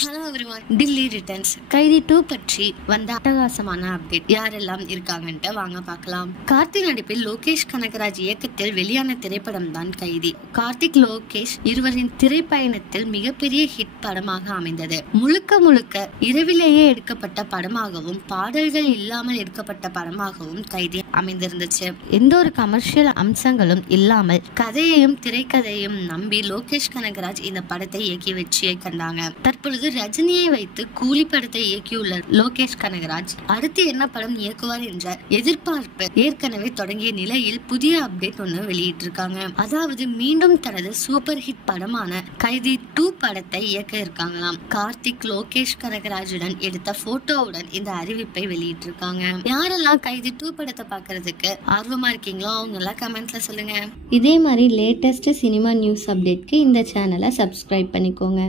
Hello everyone, Delhi returns கைதி 2 பற்றி வந்த அட்டகாசமான அப்டேட் யாரெல்லாம் இருக்காங்கன்ட்டு வாங்க பார்க்கலாம். கார்த்திக் நடிப்பில் லோகேஷ் கனகராஜ் இயக்கத்தில் வெளியான திரைப்படம் தான் கைதி. கார்த்திக் லோகேஷ் இருவரின் திரைப்பயணத்தில் மிகப்பெரிய ஹிட் படமாக அமைந்தது. முழுக்க இரவிலேயே எடுக்கப்பட்ட படமாகவும் பாடல்கள் இல்லாமல் எடுக்கப்பட்ட படமாகவும் கைதி அமைந்திருந்துச்சு. எந்த ஒரு கமர்ஷியல் அம்சங்களும் இல்லாமல் கதையையும் திரைக்கதையும் நம்பி லோகேஷ் கனகராஜ் இந்த படத்தை இயக்கி வெற்றியை கண்டாங்க. தற்பொழுது ரஜினியை வைத்து கூலி படத்தை இயக்கியுள்ள லோகேஷ் கனகராஜ் அடுத்து என்ன படம் இயக்குவார் என்ற எதிர்பார்ப்பு ஏற்கனவே தொடங்கிய நிலையில் புதிய அப்டேட் ஒன்று வெளியிட்டிருக்காங்க. அதாவது மீண்டும் தனது சூப்பர் ஹிட் படமான கைதி 2 படத்தை இயக்க இருக்காங்களாம். கார்த்திக் லோகேஷ் கனகராஜுடன் எடுத்த போட்டோவுடன் இந்த அறிவிப்பை வெளியிட்டிருக்காங்க. யாரெல்லாம் கைதி 2 படத்தை பார்க்கறதுக்கு ஆர்வமா இருக்கீங்களோ அவங்க எல்லாம் கமெண்ட்ல சொல்லுங்க. இதே மாதிரி லேட்டஸ்ட் சினிமா நியூஸ் அப்டேட்க்கு இந்த சேனலை சப்ஸ்கிரைப் பண்ணிக்கோங்க.